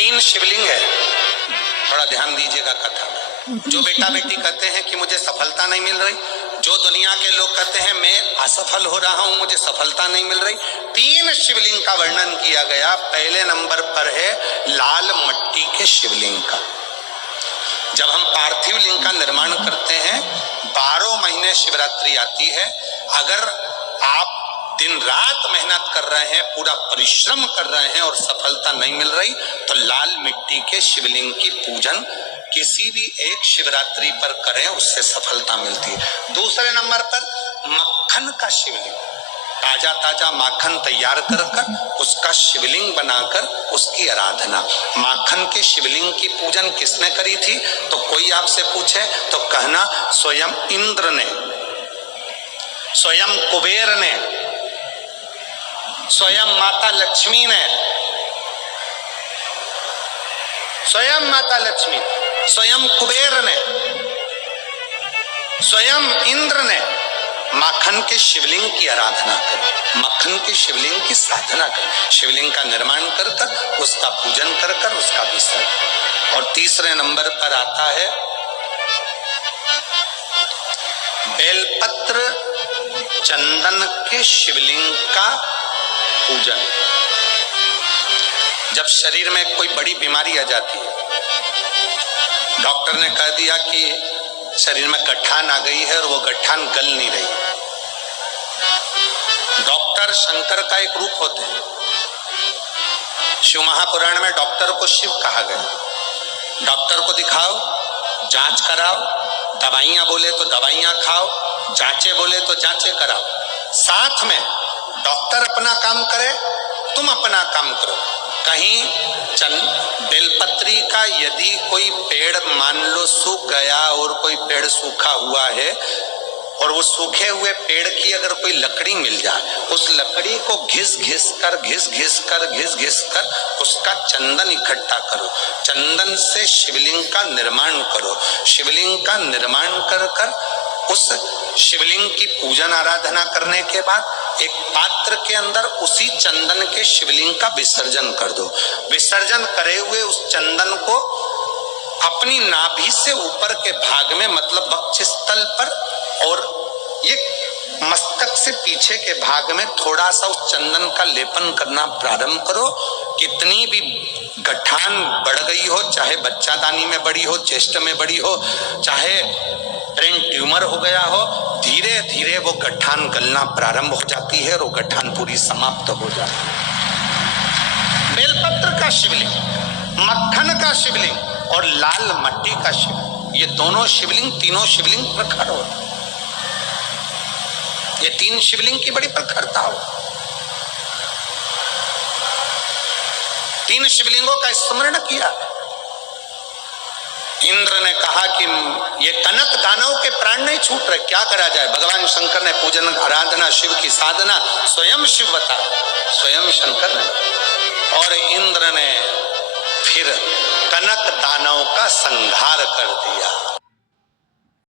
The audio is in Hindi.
तीन शिवलिंग है, थोड़ा ध्यान दीजिएगा कथा में। जो बेटा बेटी कहते हैं कि मुझे सफलता नहीं मिल रही, जो दुनिया के लोग कहते हैं मैं असफल हो रहा हूं, मुझे सफलता नहीं मिल रही, तीन शिवलिंग का वर्णन किया गया। पहले नंबर पर है लाल मट्टी के शिवलिंग का। जब हम पार्थिव लिंग का निर्माण करते हैं, 12 महीने शिवरात्रि आती है, अगर आप दिन रात मेहनत कर रहे हैं, पूरा परिश्रम कर रहे हैं और सफलता नहीं मिल रही, तो लाल मिट्टी के शिवलिंग की पूजन किसी भी एक शिवरात्रि पर करें, उससे सफलता मिलती है। दूसरे नंबर पर मक्खन का शिवलिंग, ताजा ताजा माखन तैयार कर उसका शिवलिंग बनाकर उसकी आराधना। माखन के शिवलिंग की पूजन किसने करी थी? तो कोई आपसे पूछे तो कहना स्वयं इंद्र ने, स्वयं कुबेर ने, स्वयं माता लक्ष्मी ने, स्वयं माता लक्ष्मी, स्वयं कुबेर ने, स्वयं इंद्र ने माखन के शिवलिंग की आराधना कर, मक्खन के शिवलिंग की साधना कर, शिवलिंग का निर्माण कर उसका पूजन कर उसका विसर्जन। और तीसरे नंबर पर आता है बेलपत्र चंदन के शिवलिंग का पूजन। जब शरीर में कोई बड़ी बीमारी आ जाती है, डॉक्टर ने कह दिया कि शरीर में गठान आ गई है और वो गठान गल नहीं रही, डॉक्टर शंकर का एक रूप होते हैं। शिव महापुराण में डॉक्टर को शिव कहा गया। डॉक्टर को दिखाओ, जांच कराओ, दवाइयां बोले तो दवाइयां खाओ, जांचे बोले तो जांचे कराओ। साथ में डॉक्टर अपना काम करे, तुम अपना काम करो। कहीं बेलपत्री का यदि कोई पेड़ मान लो सूख गया और कोई पेड़ सूखा हुआ है, और वो सूखे हुए पेड़ की अगर कोई लकड़ी मिल जाए, उस लकड़ी को घिस घिस कर उसका चंदन इकट्ठा करो, चंदन से शिवलिंग का निर्माण करो, शिवलिंग का निर्माण कर उस शिवलिंग की पूजन आराधना करने के बाद एक पात्र के अंदर उसी चंदन के शिवलिंग का विसर्जन कर दो। विसर्जन करे हुए उस चंदन को अपनी नाभि से ऊपर के भाग में, मतलब वक्षस्थल पर और ये मस्तक से पीछे के भाग में थोड़ा सा उस चंदन का लेपन करना प्रारंभ करो। कितनी भी गठान बढ़ गई हो, चाहे बच्चादानी में बड़ी हो, चेस्ट में बड़ी हो, चाहे ब्रेन ट्यूमर हो गया हो, धीरे धीरे वो गठान गलना प्रारंभ हो जाती है और वो गठान पूरी समाप्त हो जाती है। बेलपत्र का शिवलिंग, मक्खन का शिवलिंग और लाल मट्टी का शिवलिंग, ये दोनों शिवलिंग, तीनों शिवलिंग प्रखर हो। ये तीन शिवलिंग की बड़ी प्रखरता हो। तीन शिवलिंगों का स्मरण किया। इंद्र ने कहा कि ये कनक दानव के प्राण नहीं छूट रहे, क्या करा जाए? भगवान शंकर ने पूजन आराधना शिव की साधना स्वयं शिव बता, स्वयं शंकर ने, और इंद्र ने फिर कनक दानव का संहार कर दिया।